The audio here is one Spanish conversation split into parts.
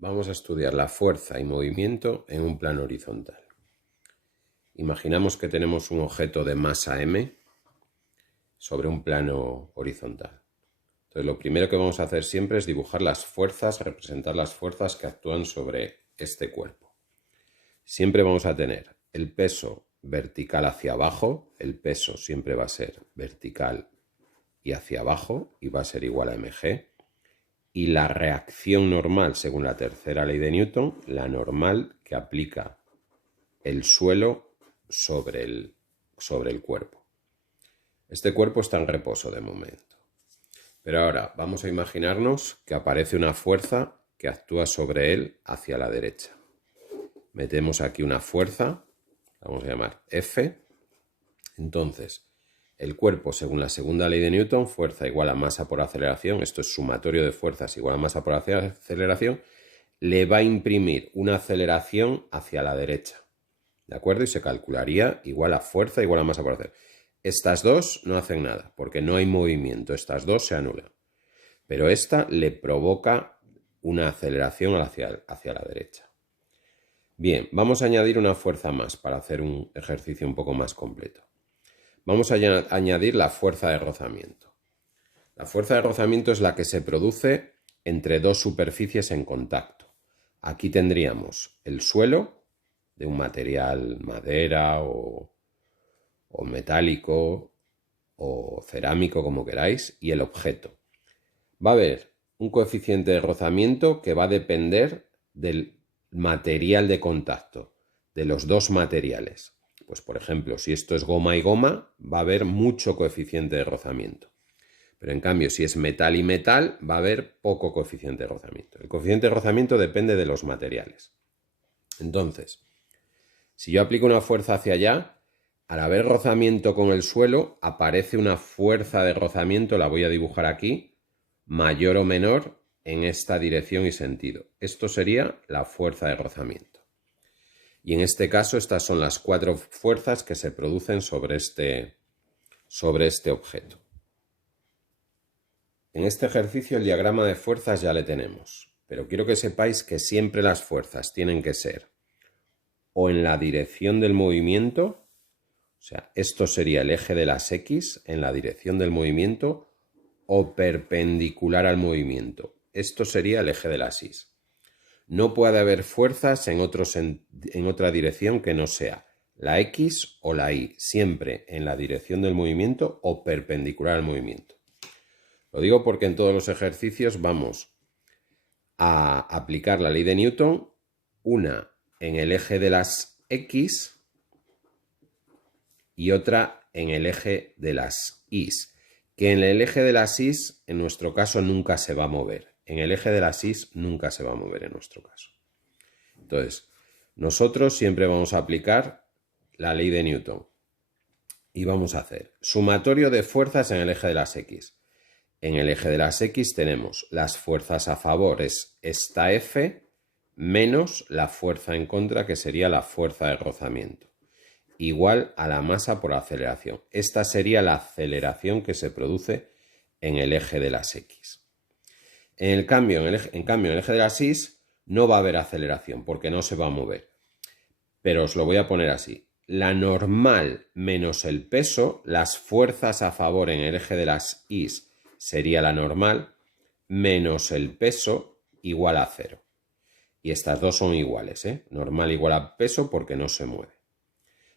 vamos a estudiar la fuerza y movimiento en un plano horizontal. Imaginamos que tenemos un objeto de masa m sobre un plano horizontal. Entonces, lo primero que vamos a hacer siempre es dibujar las fuerzas, representar las fuerzas que actúan sobre este cuerpo. Siempre vamos a tener el peso vertical hacia abajo, el peso siempre va a ser vertical y hacia abajo y va a ser igual a mg. Y la reacción normal, según la tercera ley de Newton, la normal que aplica el suelo sobre el cuerpo. Este cuerpo está en reposo de momento. Pero ahora vamos a imaginarnos que aparece una fuerza que actúa sobre él hacia la derecha. Metemos aquí una fuerza, la vamos a llamar F. Entonces, el cuerpo, según la segunda ley de Newton, fuerza igual a masa por aceleración, esto es sumatorio de fuerzas igual a masa por aceleración, le va a imprimir una aceleración hacia la derecha. ¿De acuerdo? Y se calcularía igual a fuerza igual a masa por aceleración. Estas dos no hacen nada, porque no hay movimiento, estas dos se anulan. Pero esta le provoca una aceleración hacia la derecha. Bien, vamos a añadir una fuerza más para hacer un ejercicio un poco más completo. Vamos a añadir la fuerza de rozamiento. La fuerza de rozamiento es la que se produce entre dos superficies en contacto. Aquí tendríamos el suelo de un material madera o metálico o cerámico, como queráis, y el objeto. Va a haber un coeficiente de rozamiento que va a depender del material de contacto, de los dos materiales. Pues por ejemplo, si esto es goma y goma, va a haber mucho coeficiente de rozamiento. Pero en cambio, si es metal y metal, va a haber poco coeficiente de rozamiento. El coeficiente de rozamiento depende de los materiales. Entonces, si yo aplico una fuerza hacia allá, al haber rozamiento con el suelo, aparece una fuerza de rozamiento, la voy a dibujar aquí, mayor o menor en esta dirección y sentido. Esto sería la fuerza de rozamiento. Y en este caso, estas son las 4 fuerzas que se producen sobre este objeto. En este ejercicio el diagrama de fuerzas ya le tenemos, pero quiero que sepáis que siempre las fuerzas tienen que ser o en la dirección del movimiento, o sea, esto sería el eje de las X en la dirección del movimiento, o perpendicular al movimiento. Esto sería el eje de las Y. No puede haber fuerzas en otra dirección que no sea la X o la Y, siempre en la dirección del movimiento o perpendicular al movimiento. Lo digo porque en todos los ejercicios vamos a aplicar la ley de Newton, una en el eje de las X y otra en el eje de las Y, que en el eje de las Y en nuestro caso nunca se va a mover. En el eje de las Y nunca se va a mover en nuestro caso. Entonces, nosotros siempre vamos a aplicar la ley de Newton y vamos a hacer sumatorio de fuerzas en el eje de las X. En el eje de las X tenemos las fuerzas a favor, es esta F, menos la fuerza en contra, que sería la fuerza de rozamiento, igual a la masa por aceleración. Esta sería la aceleración que se produce en el eje de las X. En cambio, en el eje de las Y no va a haber aceleración porque no se va a mover. Pero os lo voy a poner así. La normal menos el peso, las fuerzas a favor en el eje de las Y sería la normal, menos el peso igual a 0. Y estas dos son iguales, ¿eh? Normal igual a peso porque no se mueve.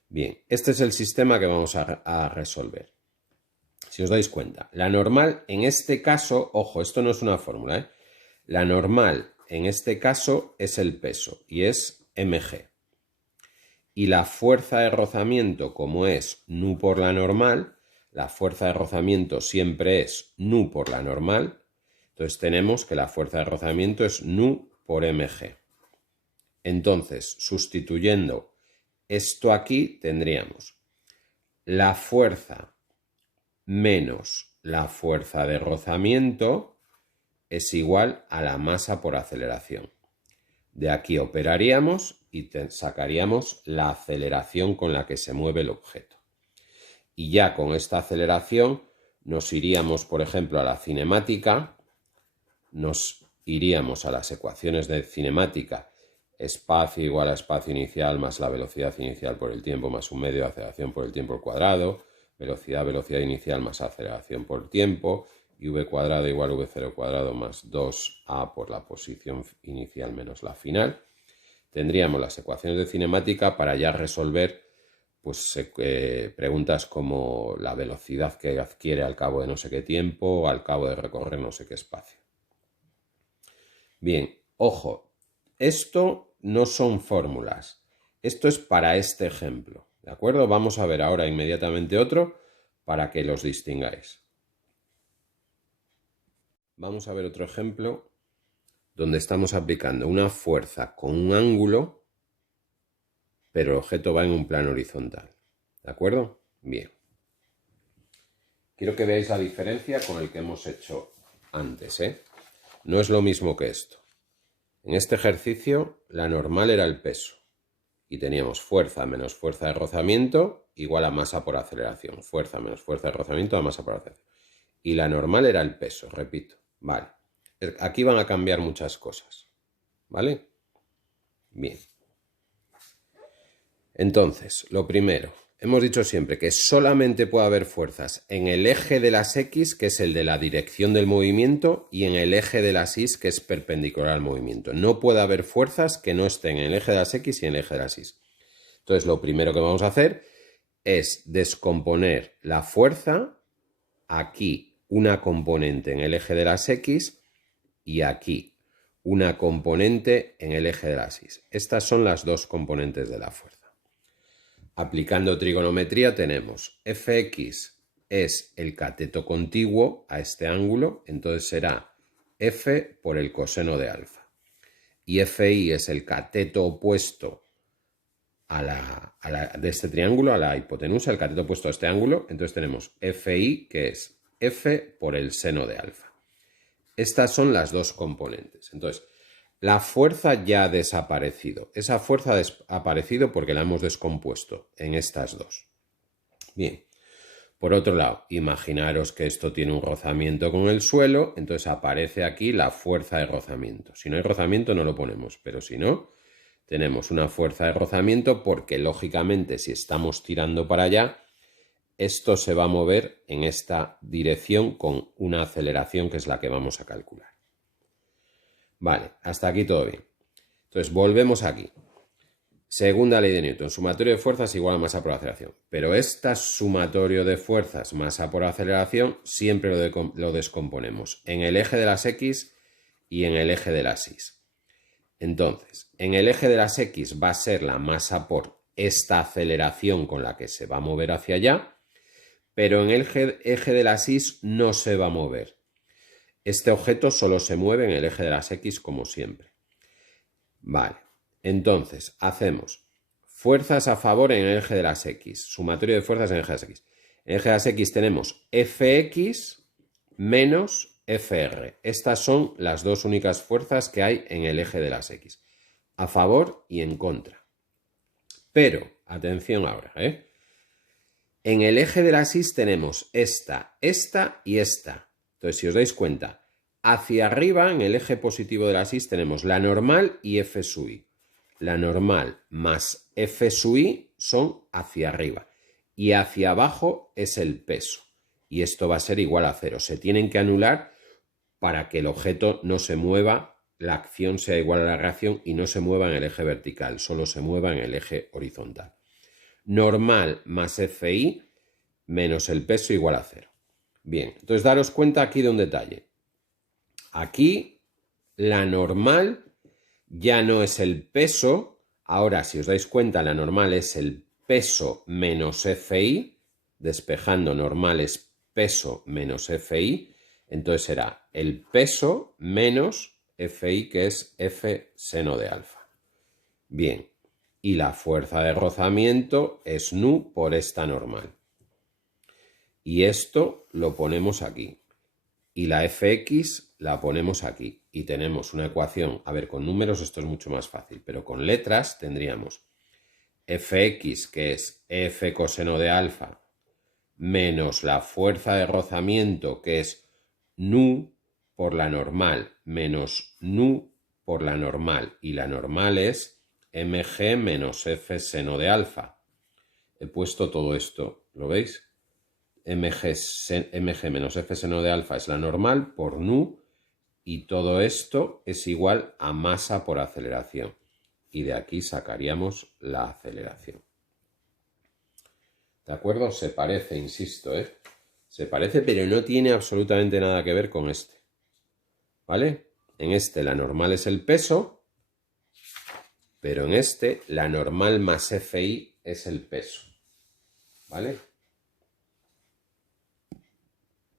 Bien, este es el sistema que vamos a resolver. Si os dais cuenta, la normal en este caso, ojo, esto no es una fórmula, ¿eh? La normal en este caso es el peso y es mg. Y la fuerza de rozamiento, como es nu por la normal, la fuerza de rozamiento siempre es nu por la normal, entonces tenemos que la fuerza de rozamiento es nu por mg. Entonces, sustituyendo esto aquí, tendríamos la fuerza menos la fuerza de rozamiento es igual a la masa por aceleración. De aquí operaríamos y sacaríamos la aceleración con la que se mueve el objeto. Y ya con esta aceleración nos iríamos, por ejemplo, a la cinemática, nos iríamos a las ecuaciones de cinemática, espacio igual a espacio inicial más la velocidad inicial por el tiempo más un medio de aceleración por el tiempo al cuadrado, velocidad inicial más aceleración por tiempo, y v cuadrado igual a v0 cuadrado más 2a por la posición inicial menos la final. Tendríamos las ecuaciones de cinemática para ya resolver pues, preguntas como la velocidad que adquiere al cabo de no sé qué tiempo o al cabo de recorrer no sé qué espacio. Bien, ojo, esto no son fórmulas, esto es para este ejemplo, ¿de acuerdo? Vamos a ver ahora inmediatamente otro para que los distingáis. Vamos a ver otro ejemplo donde estamos aplicando una fuerza con un ángulo, pero el objeto va en un plano horizontal, ¿de acuerdo? Bien. Quiero que veáis la diferencia con el que hemos hecho antes, ¿eh? No es lo mismo que esto. En este ejercicio, la normal era el peso. Y teníamos fuerza menos fuerza de rozamiento igual a masa por aceleración. Fuerza menos fuerza de rozamiento a masa por aceleración. Y la normal era el peso, repito. Vale. Aquí van a cambiar muchas cosas. ¿Vale? Bien. Entonces, lo primero. Hemos dicho siempre que solamente puede haber fuerzas en el eje de las X, que es el de la dirección del movimiento, y en el eje de las Y, que es perpendicular al movimiento. No puede haber fuerzas que no estén en el eje de las X y en el eje de las Y. Entonces, lo primero que vamos a hacer es descomponer la fuerza, aquí una componente en el eje de las X y aquí una componente en el eje de las Y. Estas son las dos componentes de la fuerza. Aplicando trigonometría tenemos fx es el cateto contiguo a este ángulo, entonces será f por el coseno de alfa. Y fi es el cateto opuesto de este triángulo, a la hipotenusa, el cateto opuesto a este ángulo, entonces tenemos fi que es f por el seno de alfa. Estas son las dos componentes. Entonces, la fuerza ya ha desaparecido. Esa fuerza ha desaparecido porque la hemos descompuesto en estas dos. Bien. Por otro lado, imaginaros que esto tiene un rozamiento con el suelo, entonces aparece aquí la fuerza de rozamiento. Si no hay rozamiento no lo ponemos, pero si no, tenemos una fuerza de rozamiento porque lógicamente si estamos tirando para allá, esto se va a mover en esta dirección con una aceleración que es la que vamos a calcular. Vale, hasta aquí todo bien. Entonces, volvemos aquí. Segunda ley de Newton, sumatorio de fuerzas igual a masa por aceleración. Pero este sumatorio de fuerzas masa por aceleración siempre lo descomponemos en el eje de las X y en el eje de las Y. Entonces, en el eje de las X va a ser la masa por esta aceleración con la que se va a mover hacia allá, pero en el eje de las Y no se va a mover. Este objeto solo se mueve en el eje de las X como siempre. Vale, entonces hacemos fuerzas a favor en el eje de las X, sumatorio de fuerzas en el eje de las X. En el eje de las X tenemos Fx menos Fr. Estas son las dos únicas fuerzas que hay en el eje de las X, a favor y en contra. Pero, atención ahora, en el eje de las Y tenemos esta y esta. Entonces, si os dais cuenta, hacia arriba, en el eje positivo de las Y, tenemos la normal y F sub I. La normal más F sub I son hacia arriba. Y hacia abajo es el peso. Y esto va a ser igual a 0. Se tienen que anular para que el objeto no se mueva, la acción sea igual a la reacción y no se mueva en el eje vertical, solo se mueva en el eje horizontal. Normal más Fi menos el peso igual a 0. Bien, entonces daros cuenta aquí de un detalle. Aquí la normal ya no es el peso. Ahora, si os dais cuenta, la normal es el peso menos Fi. Despejando normal es peso menos Fi. Entonces será el peso menos Fi, que es F seno de alfa. Bien, y la fuerza de rozamiento es nu por esta normal. Y esto lo ponemos aquí. Y la fx la ponemos aquí. Y tenemos una ecuación. A ver, con números esto es mucho más fácil, pero con letras tendríamos fx, que es f coseno de alfa, menos la fuerza de rozamiento, que es nu por la normal menos nu por la normal. Y la normal es mg menos f seno de alfa. He puesto todo esto, ¿lo veis? mg menos f seno de alfa es la normal por nu y todo esto es igual a masa por aceleración. Y de aquí sacaríamos la aceleración. ¿De acuerdo? Se parece, insisto, ¿eh? Se parece, pero no tiene absolutamente nada que ver con este. ¿Vale? En este la normal es el peso, pero en este la normal más FI es el peso. ¿Vale?